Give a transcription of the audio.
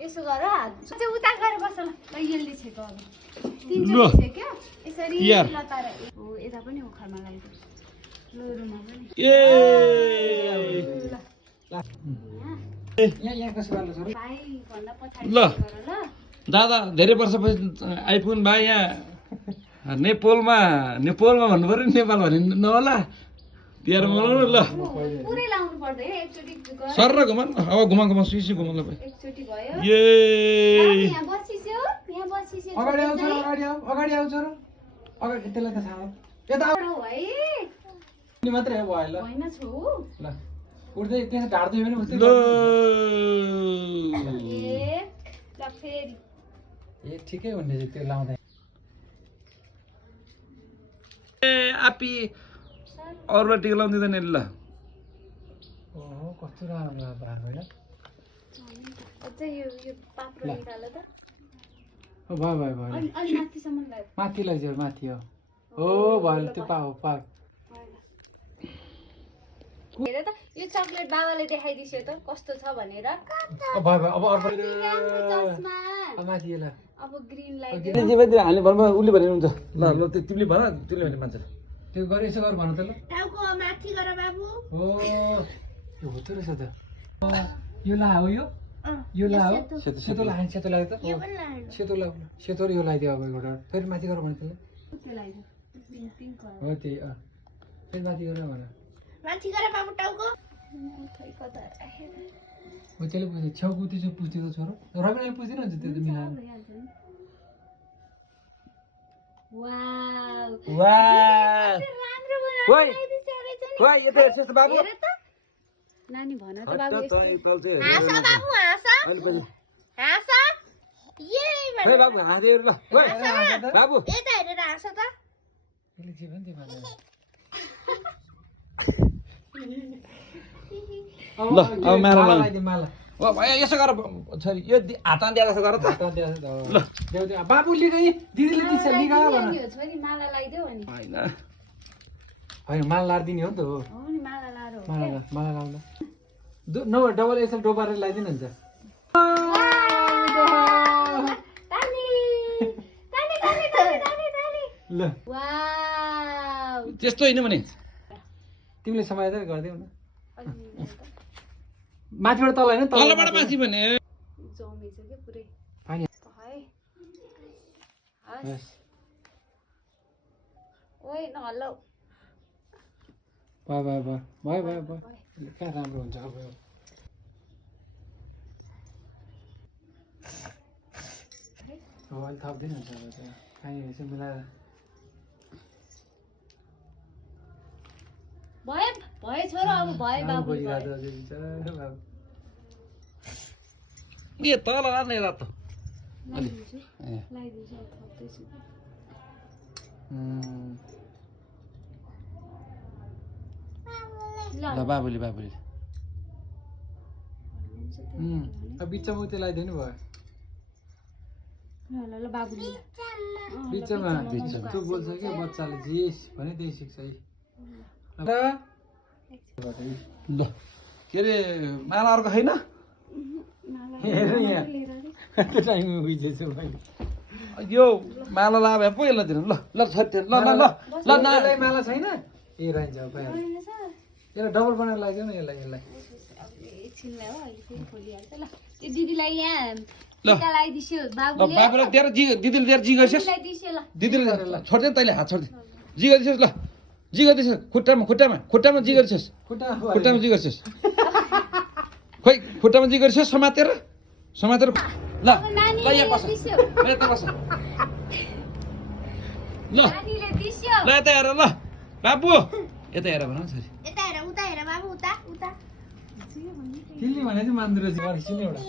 यसो गर चाहिँ उता गएर बस ल यसले छेको अब तिनचोटि छेक्यो यसरी लताएर हो यता पनि ओखरमा लगाइदियो लोरुमा पनि यहाँ कसो गर्नु छोरो भाइ भन्दा पछाडि ल गर ल दादा धेरै वर्षपछि आइपुग्नु भाइ यहाँ नेपालमा भन्नु पर्यो नि नेपाल भने नहोला तिहार मनाउनु ल पुरै लाउनु पर्दैन एकचोटि सर र घुमा अब घुमा सुइसी घुमा ल भाइ एकचोटि भयो ए यहाँ बसिस्यो अगाडि आऊ छोरो अगाडि आऊ छोरो अगाडि त्यसलाई त थाहा यता आऊ है नि मात्रै हो भयो ल होइन छु ल उड्दै त्यहाँ ढाड्दै पनि उस्तै ल ए ल फेरि ए ठिकै हुने चाहिँ त्यो लाउँदा ए आपी अरूलाई टिका लाउनु दिँदैन ल ओहो कस्तो राम्रो भएको होइन अझै यो पाप्रो निकाल त भयो भयो भयो अलि माथिसम्म लाग्यो माथि लैजाऊ माथि हो हो भयो त्यो पाऊ हेर त यो चक्लेट बाबाले देखाइदियो त कस्तो छ भनेर भयो भयो अब अर्को चस्मा माथि ल अब ग्रीन लाइट हाल्ने भरमा उसले भने हुन्छ ल ल तिमीले भन तिमीले भने मान्छे त्यो गर यसो गर भन त ल टाउको माथि गर बाबु हो यो होतो रहेछ त यो ला हो यो ला हो सेतो ला सेतो लाग्यो त सेतो ला सेतो र यो लगाइदियो अब एउटा फेरि माथि गर भने त्यसलाई त्यो लाइदियो पिङ्क कलर हो त्यही फेरि माथि गर भन माथि गर बाबु टाउको खै कता हो त्यसले पुग्छ छेउको त्यो चाहिँ पुग्थ्यो त छोरो रविनाले पुग्दैन हुन्छ त्यो त मिलाएर वाउ वाह राम्रो ओइ बनाइदिछ रहेछ नि ओइ यता हेर्छस् त बाबु हेर त नानी भन त बाबु यस्तो हाँस हाँस बाबु हाँस ये खै बाबु हाँसेर ल ओइ बाबु यता हेरेर हाँस त यसले जे पनि त्यो ल अब माला लगाइदियो माला ओ भाइ यसो गर छोरी यो हात दिएर जस्तो गर त ल बाबु लिगै दिदीले दिन्छ लिगा भन छोरी माला लगाइदेऊ अनि हैन होइन माला लादिने हो नि त हो हो नि माला लाएर हो माला लाउँदा नभए डबल एक्सएल डोबारेर लगाइदिनु हुन्छ तानी ल वाउ त्यस्तो हैन भने तिमीले समाएर गरिदेऊ न माथिबाट तल होइन तलबाट माथि भने जमेछ के पुरै होइन है हस् ओइ नहल्लौ भयो कहाँ राम्रो हुन्छ अब अहिले थप्दैन हुन्छ अब त्यो खाने यसो मिलाएर भयो छोरो अब भयो बाबु बजिरहेको अझै बिचारा बाबु ए तल लाग्ने रात लगाइदिन्छु थप्दैछु ल बाबुले अब बिचमा त्यो लगाइदिनु भयो ल बाबुले बिचमा त्यो बोल्छ क्या बच्चाले जे भने त्यही सिक्छ है ल के अरे माला अर्को छैन हेर यहाँ त्यो टाइममा बुझेछु मैले यो माला लाभे पो यसलाई दिनु ल ल छोरी ल ल ल ल न माला छैन ए रहन्छ पाइहाल्छ यसलाई डबल बनाएर लगाइदियो न यसलाई एकछिनलाई हो अहिले फेरि खोलिहाल्छ ल त्यो दिदीलाई यहाँ ल टिका लगाइदिन्छु ल बाबुले बाबुलाई दिएर दिदीले दिएर जी गर्छस् लगाइदिन्छु ल दिदीले छोड्दैन तैँले हात छोड्दै जी गरिदिनुहोस् ल जी गरिदिनुहोस् खुट्टामा जी गरिछस् खुट्टामा जी गरिछस् खोइ खुट्टामा जी गरिछस् समातेर ल ल यहाँ बस ल यता बस ल नानीले दिस्यो ल यता हेर ल बाबु यता हेर भन छोरी यता हेर उता हेर बाबु उता तिमीले भने चाहिँ मान्दो रहेछ एउटा